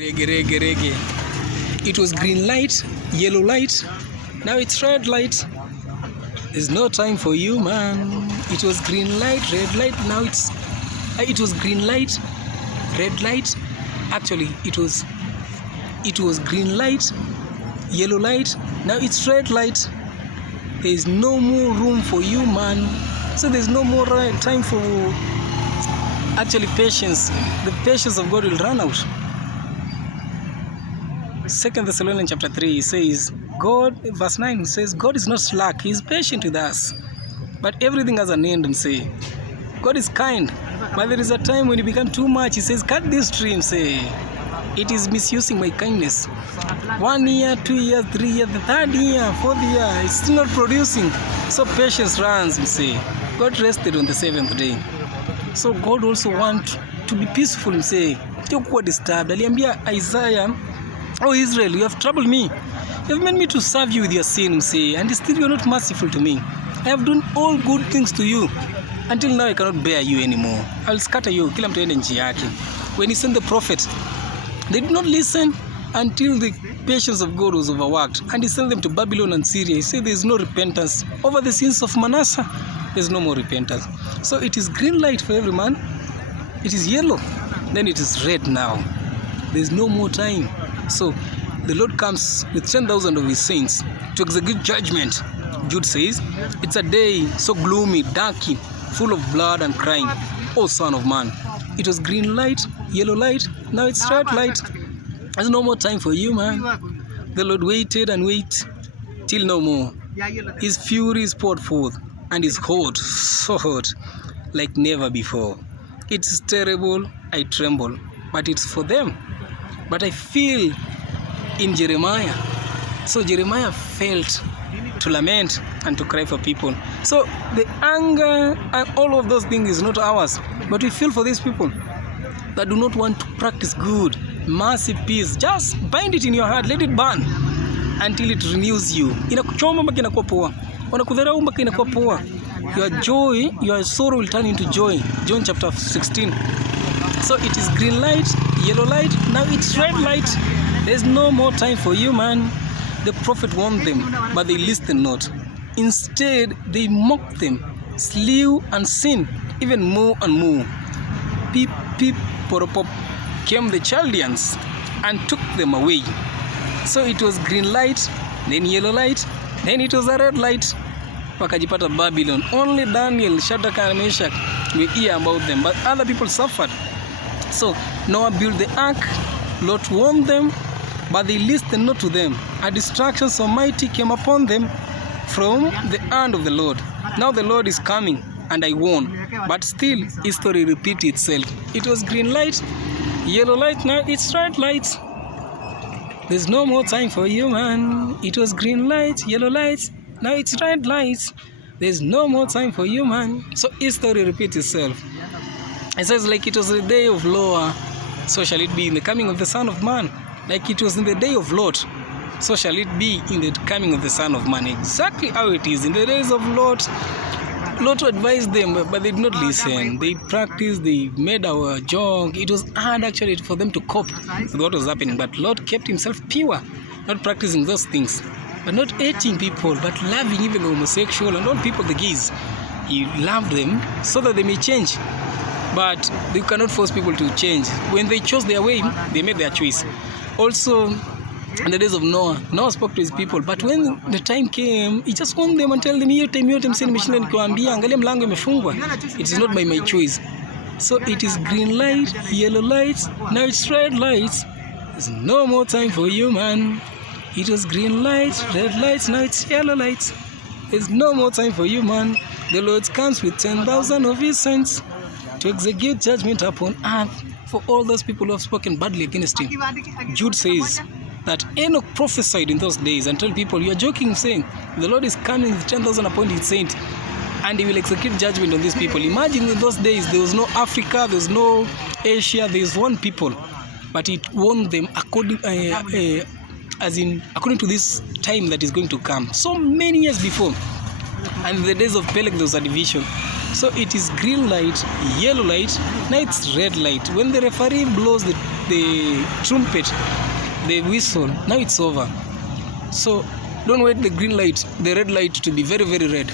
Reggae. It was green light, yellow light, now it's red light. There's no time for you, man. It was green light, red light, now it was green light, red light. Actually, it was green light, yellow light, now it's red light. There's no more room for you, man. So there's no more time for actually patience. The patience of God will run out. 2 Thessalonians chapter 3 says, verse 9 says, God is not slack, He is patient with us. But everything has an end, and say, God is kind, but there is a time when it becomes too much. He says, cut this stream, say, it is misusing my kindness. 1 year, 2 years, 3 years, the third year, 4th year, it's still not producing. So patience runs, say. God rested on the 7th day. So God also wants to be peaceful, say. Don't go disturbed. Aliambia Isaiah, oh Israel, you have troubled me. You have made me to serve you with your sin, say, and still you are not merciful to me. I have done all good things to you. Until now I cannot bear you anymore. I will scatter you. Kila mtu aende nchi yake. When he sent the prophet, they did not listen until the patience of God was overworked. And he sent them to Babylon and Syria. He said there is no repentance. Over the sins of Manasseh, there is no more repentance. So it is green light for every man. It is yellow. Then it is red now. There is no more time. So the Lord comes with 10,000 of His saints to execute judgment. Jude says, it's a day so gloomy, darky, full of blood and crying. Oh, son of man. It was green light, yellow light, now it's red light. There's no more time for you, man. The Lord waited and waited till no more. His fury is poured forth, and is hot, so hot, like never before. It's terrible, I tremble, but it's for them. But I feel in Jeremiah. So Jeremiah felt to lament and to cry for people. So the anger and all of those things is not ours, but we feel for these people that do not want to practice good, mercy, peace. Just bind it in your heart, let it burn until it renews you. Inakuchoma mpaka inakuwa poa, wanakudharau mpaka inakuwa poa. Your joy, your sorrow will turn into joy. John chapter 16. So it is green light, yellow light, now it's red light. There's no more time for you, man. The prophet warned them, but they listened not. Instead, they mocked them, slew and sinned, even more and more. Peep, peep, poropop, came the Chaldeans and took them away. So it was green light, then yellow light, then it was a red light. Wakajipata Babylon. Only Daniel, Shadrach and Meshach we hear about them, but other people suffered. So Noah built the ark. Lot warned them, but they listened not to them. A destruction so mighty came upon them from the hand of the Lord. Now the Lord is coming, and I warn, but still history repeats itself. It was green light, yellow light, now it's red light. There's no more time for you, man. It was green light, yellow light, now it's red light. There's no more time for you, man. So history repeats itself. It says, like it was the day of Noah, so shall it be in the coming of the Son of Man. Like it was in the day of Lot, so shall it be in the coming of the Son of Man. Exactly how it is. In the days of Lot, Lot advised them, but they did not listen. They practiced, they made our joke. It was hard actually for them to cope with what was happening. But Lot kept himself pure, not practicing those things, but not hating people, but loving even the homosexual and all people, the gays. He loved them so that they may change. But you cannot force people to change. When they chose their way, they made their choice. Also, in the days of Noah, Noah spoke to his people, but when the time came, he just warned them and told them, hiyo time yote mseni nimeshinda nikiwaambia, angalia mlango imefungwa. It is not by my choice. So it is green light, yellow light, now it's red light. There's no more time for you, man. It was green light, red light, now it's yellow light. There's no more time for you, man. The Lord comes with 10,000 of His saints to execute judgment upon earth for all those people who have spoken badly against Him. Jude says that Enoch prophesied in those days and told people, you are joking, saying, the Lord is coming with 10,000 appointed saints and He will execute judgment on these people. Imagine in those days, there was no Africa, there was no Asia, there is one people. But it warned them according to this time that is going to come. So many years before. And in the days of Peleg, there was a division. So it is green light, yellow light, now it's red light. When the referee blows the the trumpet, the whistle, now it's over. So don't wait the green light, the red light to be very, very red.